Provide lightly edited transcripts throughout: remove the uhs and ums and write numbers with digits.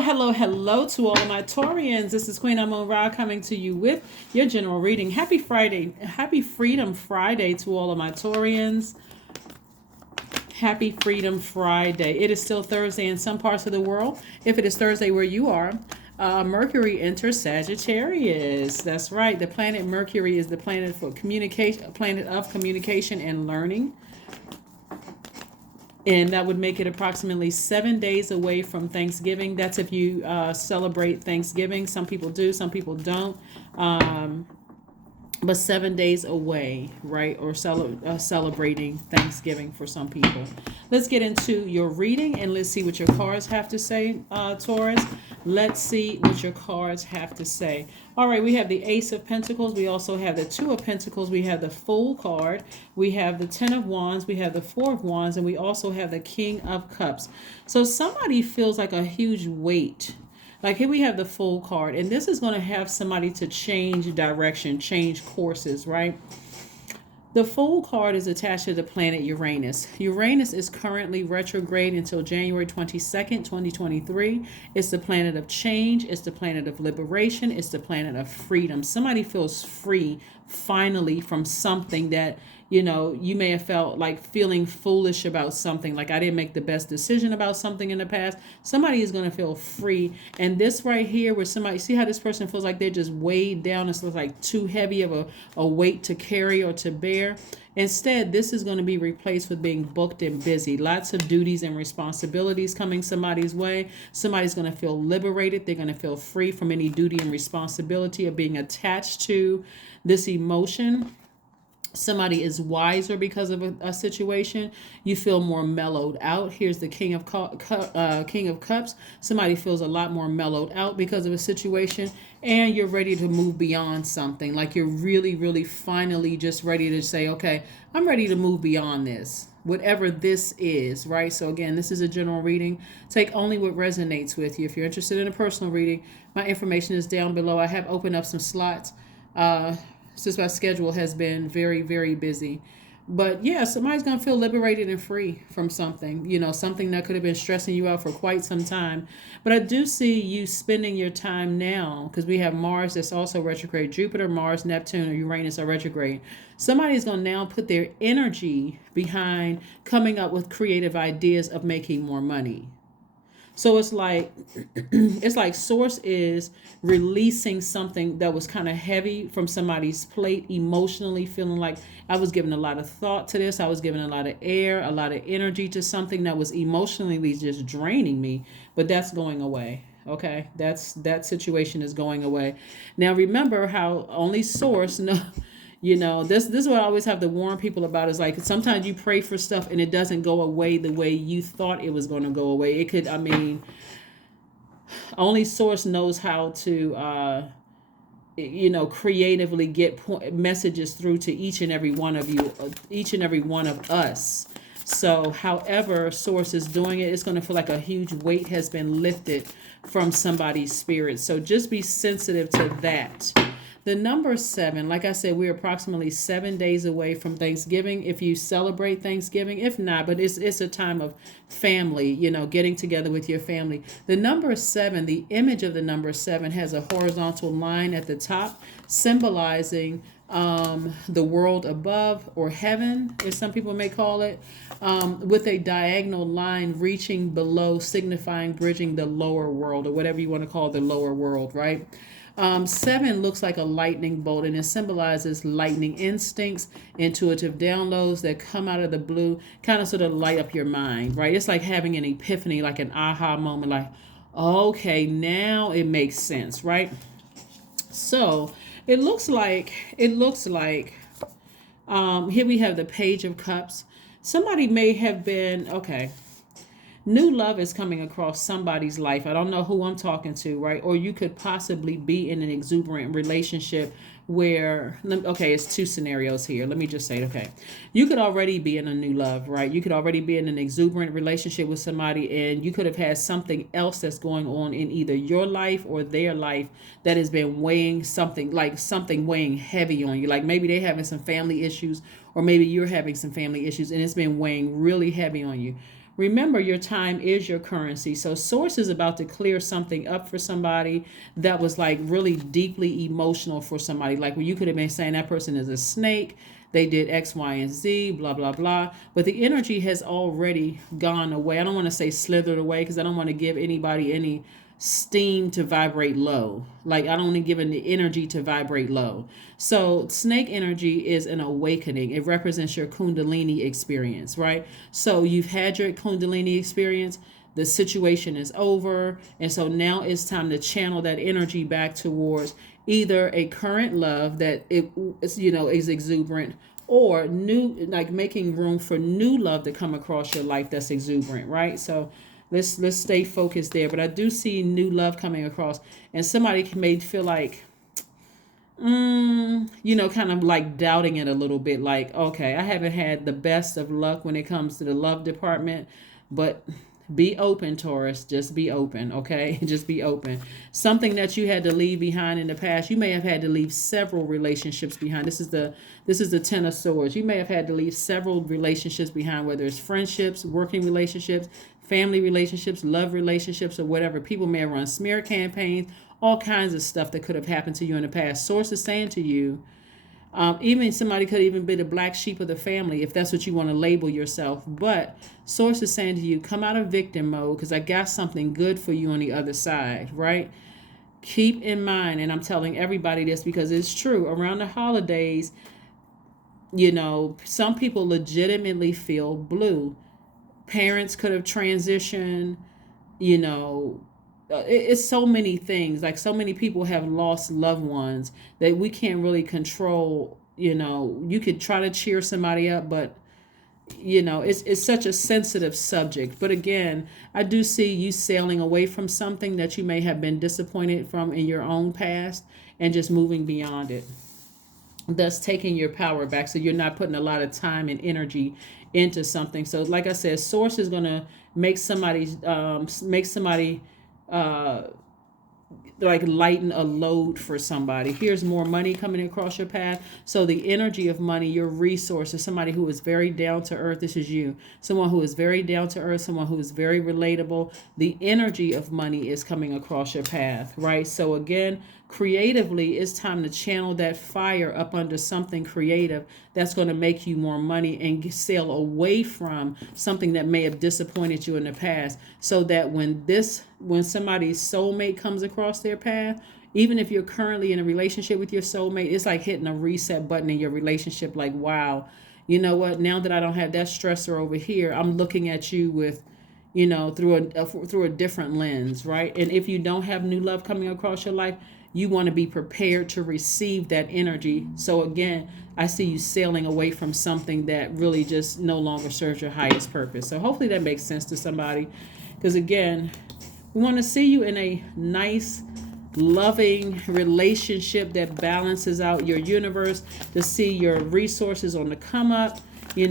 Hello to all of my Taurians. This is Queen Amun Ra coming to you with your general reading. Happy Friday. Happy Freedom Friday to all of my Taurians. Happy Freedom Friday. It is still Thursday in some parts of the world. If it is Thursday where you are, Mercury enters Sagittarius. That's right. The planet Mercury is the planet for communication, planet of communication and learning. And that would make it approximately 7 days away from Thanksgiving. That's if you celebrate Thanksgiving. Some people do, some people don't. But 7 days away, right? Or celebrating Thanksgiving for some people. Let's get into your reading and let's see what your cards have to say, Taurus. Let's see what your cards have to say. All right, we have the Ace of Pentacles. We also have the Two of Pentacles. We have the Fool card. We have the Ten of Wands. We have the Four of Wands. And we also have the King of Cups. So somebody feels like a huge weight. Like here we have the Fool card. And this is going to have somebody to change direction, change courses, right? The Fool card is attached to the planet Uranus. Uranus is currently retrograde until January 22nd, 2023. It's the planet of change. It's the planet of liberation. It's the planet of freedom. Somebody feels free finally from something that, you may have felt like feeling foolish about something. Like I didn't make the best decision about something in the past. Somebody is going to feel free. And this right here where somebody, see how this person feels like they're just weighed down. It's like too heavy of a weight to carry or to bear. Instead, this is going to be replaced with being booked and busy. Lots of duties and responsibilities coming somebody's way. Somebody's going to feel liberated. They're going to feel free from any duty and responsibility of being attached to this emotion. Somebody is wiser because of a situation. You feel more mellowed out. Here's the King of Cups. Somebody feels a lot more mellowed out because of a situation, and you're ready to move beyond something. Like you're really, really finally just ready to say, okay, I'm ready to move beyond this. Whatever this is, right? So again, this is a general reading. Take only what resonates with you. If you're interested in a personal reading, my information is down below. I have opened up some slots. Since my schedule has been very, very busy. But yeah, somebody's going to feel liberated and free from something, something that could have been stressing you out for quite some time. But I do see you spending your time now because we have Mars that's also retrograde. Jupiter, Mars, Neptune, or Uranus are retrograde. Somebody's going to now put their energy behind coming up with creative ideas of making more money. So it's like source is releasing something that was kind of heavy from somebody's plate emotionally, feeling like I was giving a lot of thought to this. I was giving a lot of air, a lot of energy to something that was emotionally just draining me. But that's going away. Okay, that situation is going away. Now remember how only source this is what I always have to warn people about is like sometimes you pray for stuff and it doesn't go away the way you thought it was going to go away. It could, only source knows how to, creatively get messages through to each and every one of you, each and every one of us. So however source is doing it, it's going to feel like a huge weight has been lifted from somebody's spirit. So just be sensitive to that. The number 7, like I said, we're approximately 7 days away from Thanksgiving. If you celebrate Thanksgiving, if not, but it's a time of family, getting together with your family. The number 7, the image of the number 7 has a horizontal line at the top symbolizing the world above, or heaven, as some people may call it, with a diagonal line reaching below, signifying bridging the lower world, or whatever you want to call the lower world, right? 7 looks like a lightning bolt, and it symbolizes lightning instincts, intuitive downloads that come out of the blue, kind of sort of light up your mind, right? It's like having an epiphany, like an aha moment, like, okay, now it makes sense, right? So it looks like here we have the Page of Cups. Somebody may have been, okay, new love is coming across somebody's life. I don't know who I'm talking to, right? Or you could possibly be in an exuberant relationship where, okay, it's two scenarios here. Let me just say, okay, you could already be in a new love, right? You could already be in an exuberant relationship with somebody, and you could have had something else that's going on in either your life or their life that has been weighing something weighing heavy on you. Like maybe they're having some family issues, or maybe you're having some family issues and it's been weighing really heavy on you. remember, your time is your currency. So source is about to clear something up for somebody that was like really deeply emotional for somebody. Like where you could have been saying that person is a snake, they did X, Y, and Z, blah, blah, blah. But the energy has already gone away. I don't want to say slithered away because I don't want to give anybody any steam to vibrate low. Like I don't want to give the energy to vibrate low. So snake energy is an awakening. It represents your Kundalini experience, right? So you've had your Kundalini experience. The situation is over. And so now it's time to channel that energy back towards either a current love that is exuberant, or new, like making room for new love to come across your life that's exuberant, right? So let's stay focused there. But I do see new love coming across, and somebody may feel like, kind of like doubting it a little bit. Like, okay, I haven't had the best of luck when it comes to the love department, but be open, Taurus. Just be open, okay? Just be open. Something that you had to leave behind in the past. You may have had to leave several relationships behind. This is the Ten of Swords. You may have had to leave several relationships behind, whether it's friendships, working relationships, family relationships, love relationships, or whatever. People may have run smear campaigns, all kinds of stuff that could have happened to you in the past. Source is saying to you, even somebody could even be the black sheep of the family, if that's what you want to label yourself. But source is saying to you, come out of victim mode because I got something good for you on the other side, right? Keep in mind, and I'm telling everybody this because it's true, around the holidays, some people legitimately feel blue. Parents could have transitioned, it's so many things. Like so many people have lost loved ones that we can't really control. You could try to cheer somebody up, but it's such a sensitive subject. But again, I do see you sailing away from something that you may have been disappointed from in your own past and just moving beyond it, thus taking your power back. So you're not putting a lot of time and energy into something. So like I said, source is going to make somebody uh like lighten a load for somebody. Here's more money coming across your path. So the energy of money, your resources, somebody who is very down to earth. This is you. Someone who is very down to earth, someone who is very relatable. The energy of money is coming across your path, right? So again, creatively, it's time to channel that fire up under something creative that's going to make you more money and sail away from something that may have disappointed you in the past, so that when somebody's soulmate comes across their path, even if you're currently in a relationship with your soulmate, it's like hitting a reset button in your relationship. Like, wow, you know what? Now that I don't have that stressor over here, I'm looking at you with, through a different lens, right? And if you don't have new love coming across your life, you want to be prepared to receive that energy. So again, I see you sailing away from something that really just no longer serves your highest purpose. So hopefully that makes sense to somebody. Because again, we want to see you in a nice, loving relationship that balances out your universe, to see your resources on the come up. You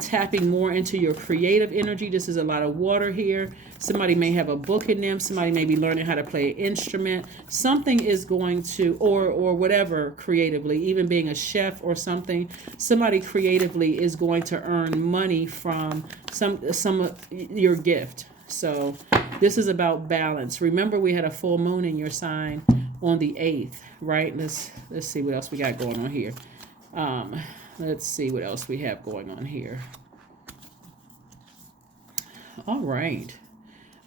tapping more into your creative energy. This is a lot of water here. Somebody may have a book in them. Somebody may be learning how to play an instrument. Something is going to, or whatever creatively, even being a chef or something. Somebody creatively is going to earn money from some of your gift. So this is about balance. Remember, we had a full moon in your sign on the 8th, right? Let's see what else we got going on here. Let's see what else we have going on here. All right.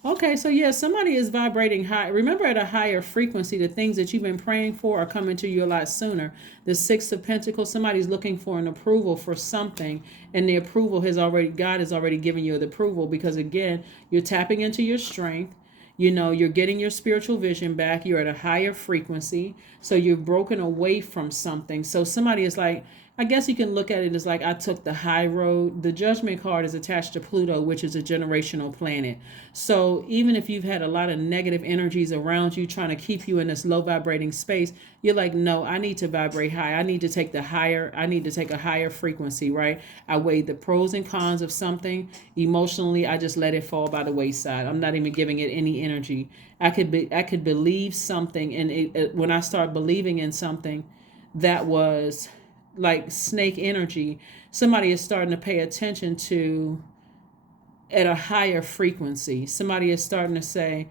Okay, so yeah, somebody is vibrating high. Remember, at a higher frequency, the things that you've been praying for are coming to you a lot sooner. The 6 of Pentacles, somebody's looking for an approval for something, and the approval God has already given you the approval, because again, you're tapping into your strength. You're getting your spiritual vision back. You're at a higher frequency. So you've broken away from something. So somebody is like, I guess you can look at it as like, I took the high road. The Judgment card is attached to Pluto, which is a generational planet. So even if you've had a lot of negative energies around you trying to keep you in this low vibrating space, you're like, no, I need to vibrate high. I need to take a higher frequency, right? I weighed the pros and cons of something. Emotionally, I just let it fall by the wayside. I'm not even giving it any energy. I could believe something, and when I start believing in something that was like snake energy, somebody is starting to pay attention to at a higher frequency. Somebody is starting to say,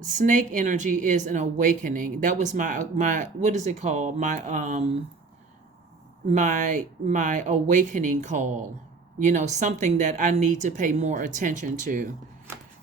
snake energy is an awakening. That was my what is it called? My awakening call. Something that I need to pay more attention to.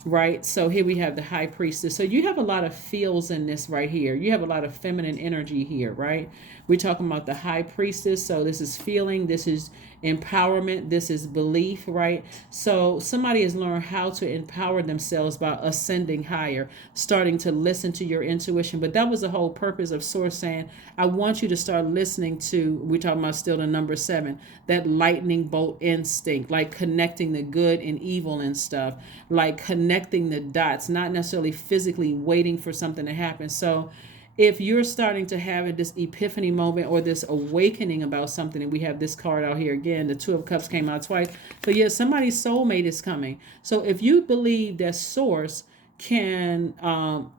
Right? So here we have the high priestess. So you have a lot of feels in this right here. You have a lot of feminine energy here, right? We're talking about the high priestess. So this is feeling, this is empowerment, this is belief, right? So somebody has learned how to empower themselves by ascending higher, starting to listen to your intuition. But that was the whole purpose of Source saying, I want you to start listening to, we're talking about still the number 7, that lightning bolt instinct, like connecting the good and evil and stuff, like connecting the dots, not necessarily physically waiting for something to happen. So if you're starting to have this epiphany moment or this awakening about something, and we have this card out here again, the 2 of Cups came out twice. But yeah, somebody's soulmate is coming. So if you believe that Source can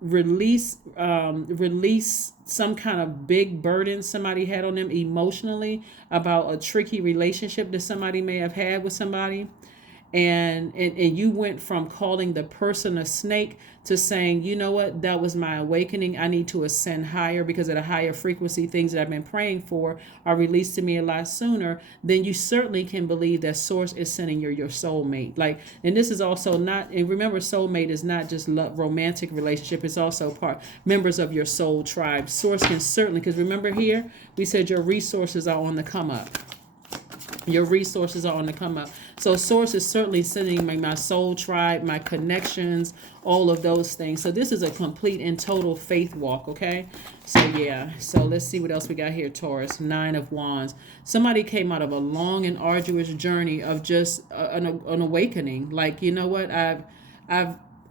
release some kind of big burden somebody had on them emotionally about a tricky relationship that somebody may have had with somebody, and you went from calling the person a snake to saying, you know what, that was my awakening. I need to ascend higher because at a higher frequency, things that I've been praying for are released to me a lot sooner. Then you certainly can believe that Source is sending your soulmate. Like, and this is also not, and remember, soulmate is not just romantic relationship. It's also members of your soul tribe. Source can certainly, because remember here, we said your resources are on the come up. Your resources are on the come up. So Source is certainly sending my soul tribe, my connections, all of those things. So this is a complete and total faith walk, okay? So yeah, so let's see what else we got here, Taurus. 9 of Wands. Somebody came out of a long and arduous journey of just an awakening. Like, you know what, I've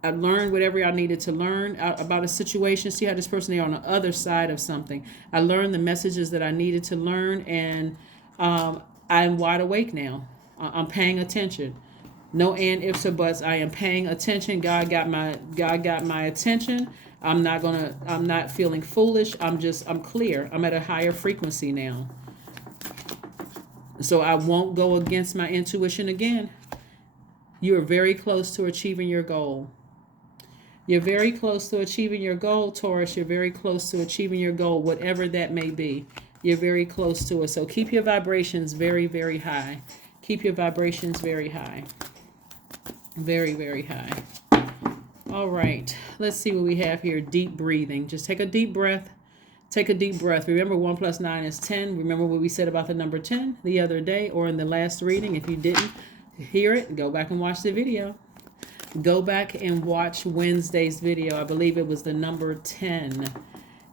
learned whatever I needed to learn about a situation. See how this person there on the other side of something. I learned the messages that I needed to learn, and I'm wide awake now. I'm paying attention. No and ifs or buts. I am paying attention. God got my attention. I'm not feeling foolish. I'm clear. I'm at a higher frequency now. So I won't go against my intuition again. You are very close to achieving your goal. You're very close to achieving your goal, Taurus. You're very close to achieving your goal, whatever that may be. You're very close to it. So keep your vibrations very, very high. Keep your vibrations very high. Very, very high. All right. Let's see what we have here. Deep breathing. Just take a deep breath. Take a deep breath. Remember, 1 + 9 is 10. Remember what we said about the number 10 the other day or in the last reading. If you didn't hear it, go back and watch the video. Go back and watch Wednesday's video. I believe it was the number 10.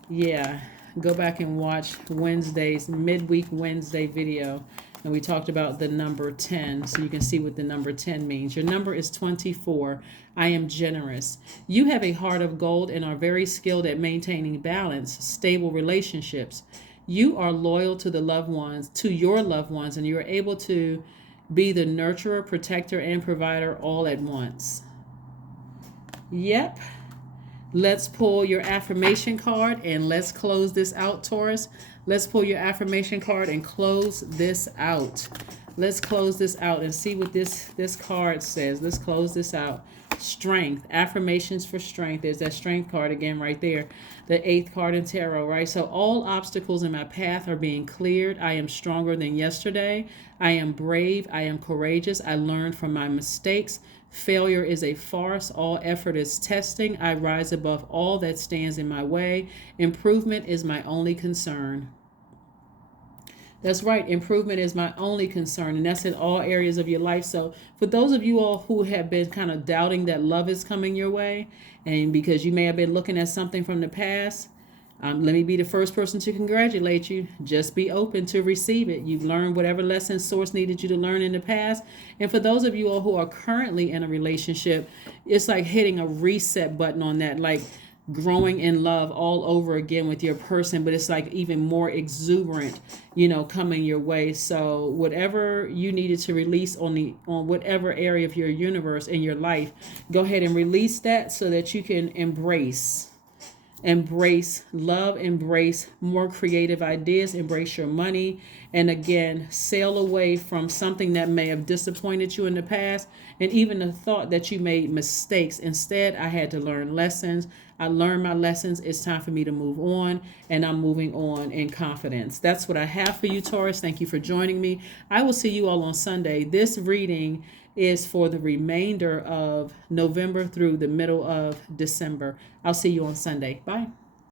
Yeah. Go back and watch Wednesday's midweek Wednesday video. And we talked about the number 10, so you can see what the number 10 means. Your number is 24. I am generous. You have a heart of gold and are very skilled at maintaining balance, stable relationships. You are loyal to your loved ones, and you are able to be the nurturer, protector, and provider all at once. Yep. Let's pull your affirmation card and let's close this out, Taurus. Let's pull your affirmation card and close this out. Let's close this out and see what this card says. Let's close this out. Strength. Affirmations for strength. There's that strength card again right there. The 8th card in tarot, right? So all obstacles in my path are being cleared. I am stronger than yesterday. I am brave. I am courageous. I learned from my mistakes. Failure is a farce. All effort is testing. I rise above all that stands in my way. Improvement is my only concern. That's right. Improvement is my only concern. And that's in all areas of your life. So for those of you all who have been kind of doubting that love is coming your way, and because you may have been looking at something from the past, let me be the first person to congratulate you. Just be open to receive it. You've learned whatever lessons Source needed you to learn in the past. And for those of you all who are currently in a relationship, it's like hitting a reset button on that, like growing in love all over again with your person, but it's like even more exuberant, coming your way. So whatever you needed to release on whatever area of your universe in your life, go ahead and release that so that you can embrace Embrace love, embrace more creative ideas, embrace your money, and again, sail away from something that may have disappointed you in the past and even the thought that you made mistakes. Instead, I had to learn lessons. I learned my lessons. It's time for me to move on, and I'm moving on in confidence. That's what I have for you, Taurus. Thank you for joining me. I will see you all on Sunday. This reading is for the remainder of November through the middle of December. I'll see you on Sunday. Bye.